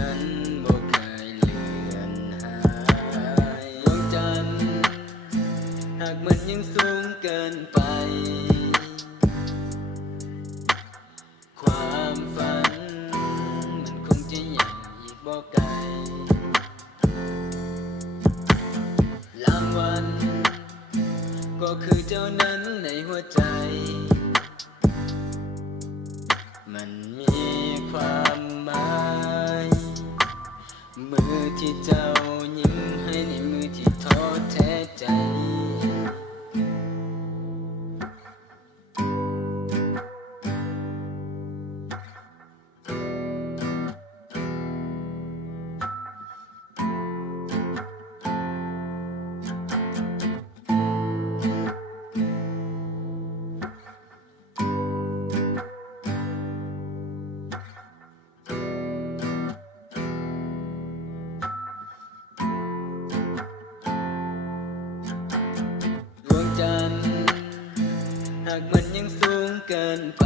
นั้นบ่เคยเลือนหายดวงจันทร์หากมันยังสูงเกินไปความฝันมันคงจะยังอีกบ่ไกลลามวันก็คือเจ้านั้นในหัวใจมันมีความหมายมือที่เจ้ายิ้มให้ในมือที่ท้อแท้ใจดวงจันทร์หากมันยังสูงเกินไป